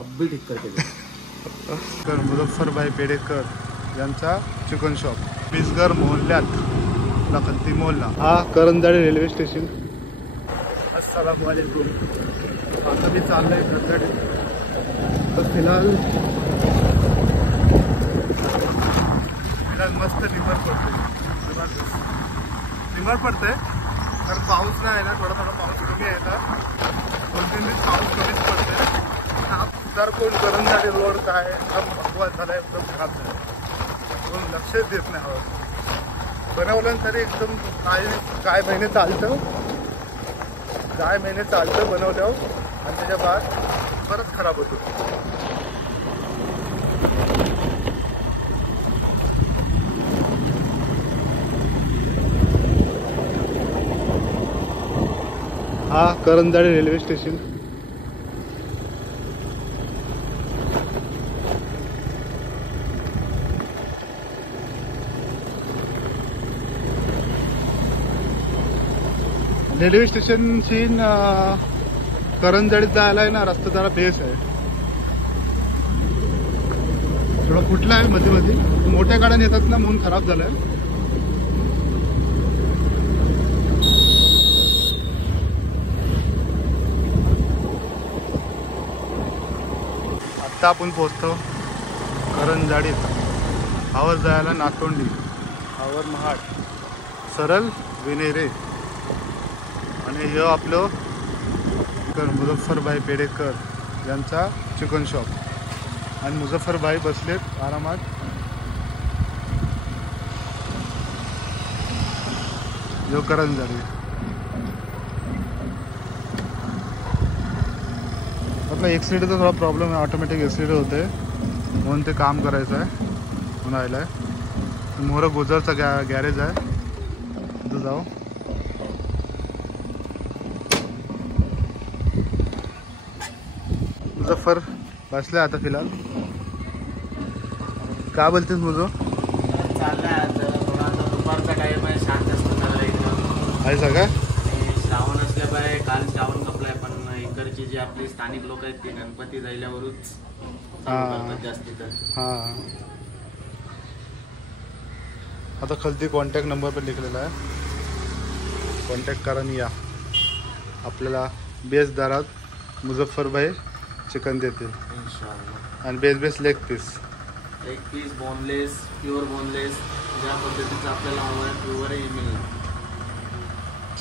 अब्बी ठीक करते ते. मुझफ्फरभाई पेडेकर यांचा चिकन शॉप पिसगर मोहल्ल्यात लखनती मोहल्ला. हा करंजाडी रेल्वे स्टेशन. अस्सलामु अलैकुम. आता मी चाललोय करंजाडी. तर फिलहाल मस्त निमर पडते. निमर पडते तर पाऊस नाही आहे ना. थोडा थोडा पाऊस कमी आहे ना. 2-3 दिवस पाऊस कमीच पडते. तर कोण करंजाडी रोड काय एकदम बकवास झाला, एकदम खराब झाला. कोण लक्षच देत नाही हवं. बनवलं तरी एकदम काय महिने चालतं बनवल्यावर आणि त्याच्या बाद परत खराब होतो. हा करंजाडी रेल्वे स्टेशन. रेल्वे स्टेशनशी करंजाडीत जायला आहे ना रस्ता जरा बेस आहे. थोडा फुटला आहे मध्ये मध्ये. मोठ्या गाड्या येतात ना म्हणून खराब झालाय. आता आपण पोहोचतो करंजाडीत. आवर जायला नातोंडी, आवर महाड, सरळ विनेरे. आणि हे आपलं मुझफ्फरभाई पेडेकर यांचा चिकन शॉप. आणि मुझफ्फरभाई बसलेत आरामात. जो करंजाडी आपला एक्सिलेटरचा थोडा प्रॉब्लेम आहे. ऑटोमॅटिक एक्सिलेटर होते म्हणून ते काम करायचं आहे म्हणून आलं आहे. मोहरा गुजरचा गॅरेज आहे, तिथं जाऊ. मुझफ्फर बसलाय आता फिलहाल. काय बोलतेस मुझो? चाललाय आता थोडा. आता दुपारचा टाइम आहे, शांत असतं जरा इथं. आहे सगळं. श्रावण असल्यामुळे काल श्रावण कपलाय, पण इकडची जी आपली स्थानिक लोक आहेत ते गणपती जायल्यावरच जास्ती तर. हा आता खालती कॉन्टॅक्ट नंबर पण लिखलेला आहे. कॉन्टॅक्ट करा आणि या. आपल्याला बेस दरात मुझफ्फरभाई चिकन देतील. इंशाल्लाह. आणि base leg piece boneless, pure boneless, ज्या पद्धतीचं आपल्याला हवं आहे प्युअरही मिळणार.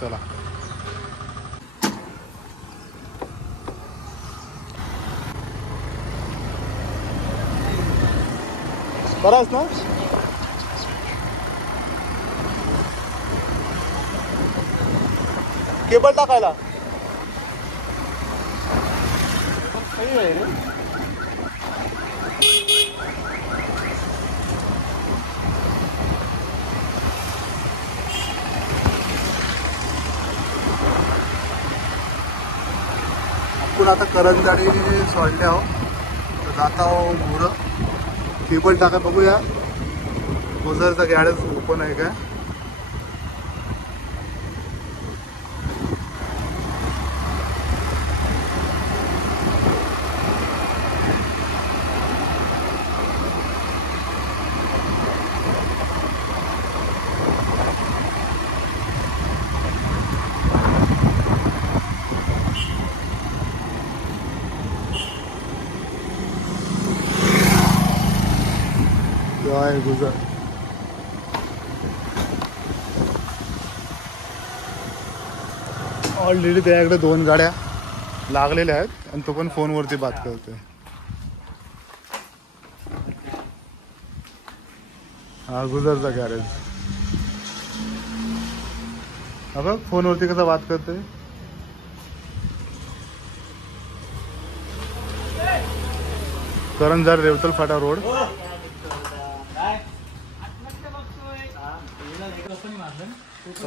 चला. बराच ना. केबल टाकायला सही आहे रे. आपण आता करंजाडी सोडले आहो. जात आहो मोहर. केबल टाका बघूया गुजरचा गॅरेज ओपन आहे का. आहे गुजर. ऑलरेडी त्याकडे 2 गाड्या लागलेल्या आहेत आणि तो पण फोनवरती बात करतोय. हा गुजरचा गॅरेज. हा बघ फोनवरती कसा बात करतोय. करंजाड रेवतल फाटा रोड.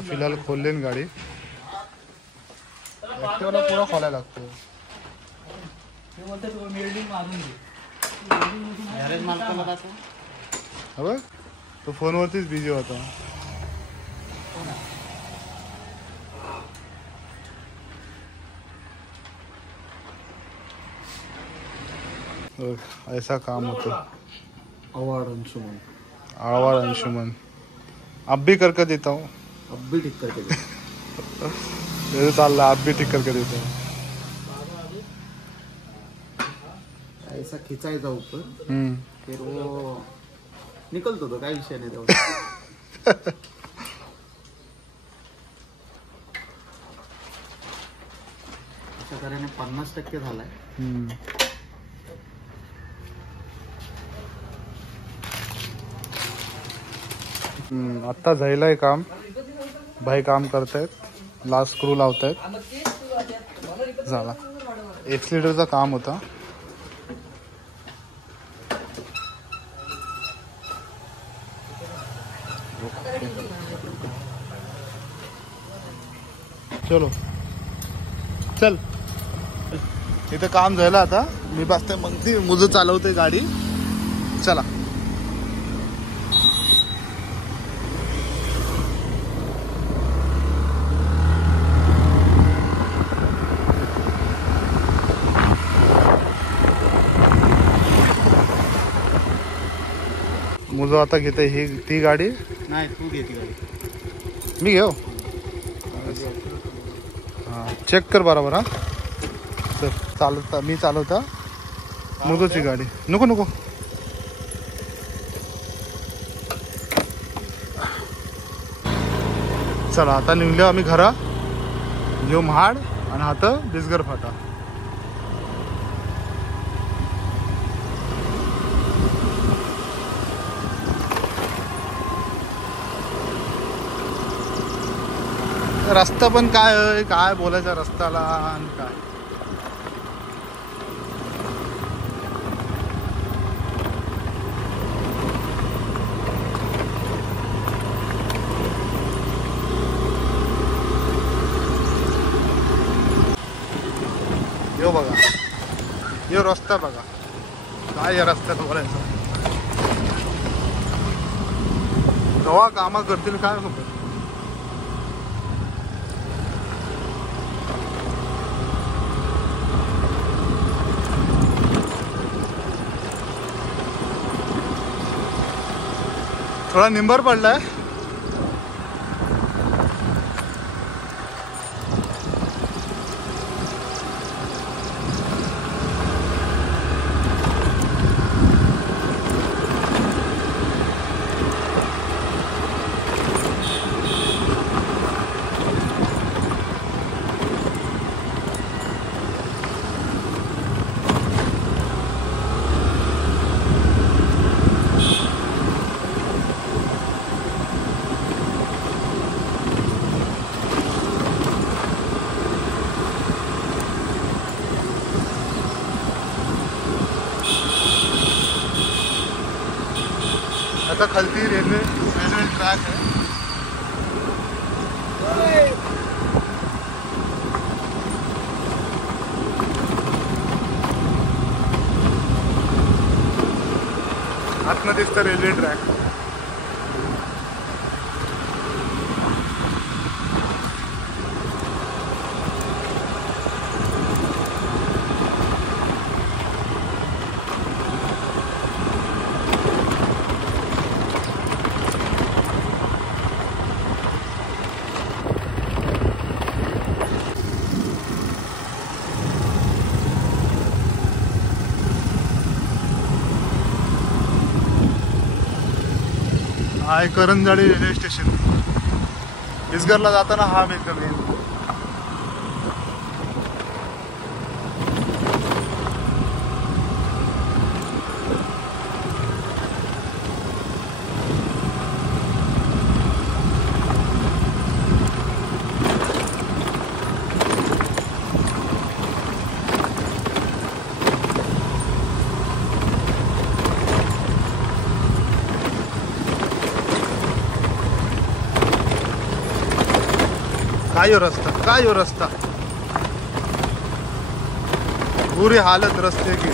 फिलहाल खोलले गाडी. ऍक्टिव्हाला पुरा खोलायला लागतो. बघ तो फोनवरतीच बिझी होता. ऐसा काम होता। अवार्ड अंशुमन, आवाज अंशुमन अब भी करके देता हूँ। अब भी ठीक करके दे। ये चाल रहा, अब भी ठीक करके देता हूँ। ऐसा खिंचायचा ऊपर, हम्म। फिर वो निकलतो तो, काय विषय नाही तेवढा। अशा तऱ्हेने 50% झालाय। आता झालंय काम, भाई काम करतायत, लास्ट स्क्रू लावतायत, झाला। 1 लिटरचा काम होता। चलो चल, इथं काम झालं आता, मी बसते मग ती मुझं चालवते गाडी। चला मुझं आता घेते ही ती गाडी। नाही, तू घेते गाडी, मी घेऊ। हां चेक कर बरोबर। हा चल, चालवता मी चालवता मुझची गाडी। नको नको, चला आता निघलो आम्ही घरा। यो महाड आणि हात बिसगर फाटा। रस्ता पण काय काय बोलायचा रस्त्याला आणि काय। यो बघा, यो रस्ता बघा, काय या रस्त्यात बोलायचं। केव्हा कामं करतील काय खबर। थोडा निंबर पडलाय। आता खालती रेल्वे ट्रॅक आहे। आतमध्ये दिसतं रेल्वे ट्रॅक। हा आहे करंजाडी रेल्वे स्टेशन। बिसगरला जाताना हा मेकअप येईल। काय हो रस्ता बुरी हालत रस्ते की।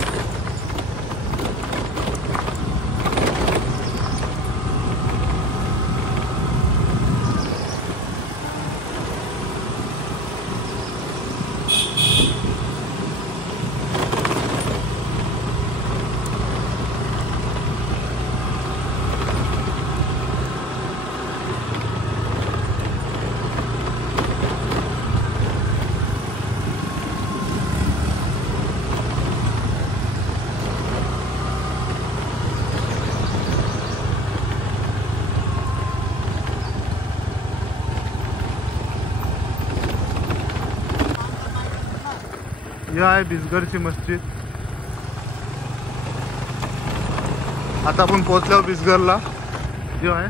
ही आहे बिसगरची मस्जिद. आता आपण पोहोचलो बिसगरला. जो आहे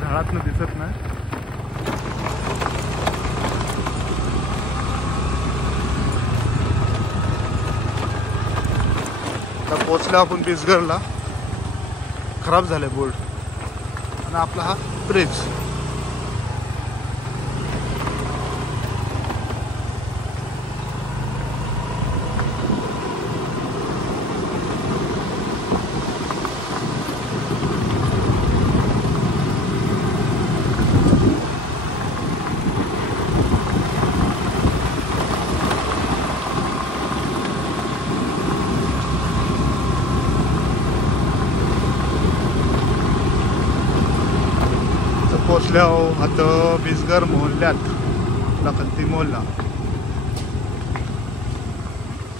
झाडातनं दिसत नाही. आता पोहोचलो आपण बिसगरला. खराब झाले बोर्ड. आणि आपला हा ब्रिज. पोचल्या आता बिसगर मोहल्ल्यात लखनती मोहल्ला.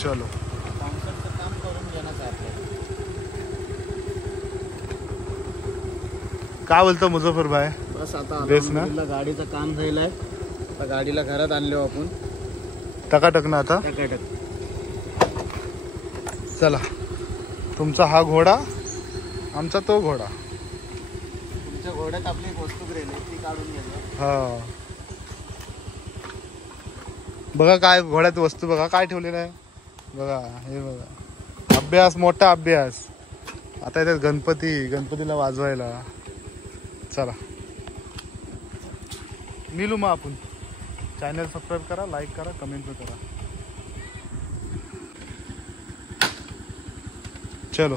चलो काम करून घेण्याचं आपल्याला. काय बोलतो मुझफ्फर भाई? बस आता बेस ना? अल्हम्दुलिल्लाह गाडीचं काम झालंय. आता गाडीला घरात आणलो आपण. टकाटक ना आता. टकाटक. चला तुमचा हा घोडा आमचा तो घोडा. तुमच्या घोड्यात आपली एक वस्तू राहिली ती काढून घ्यायला. हा बघा काय घोड्यात वस्तू बघा काय ठेवलेलं आहे. बघा हे बघा. अभ्यास मोठा अभ्यास. आता येतात गणपतीला वाजवायला. चला मिलू मग आपण. चॅनल सबस्क्राईब करा, लाईक करा, कमेंट पण करा. चलो.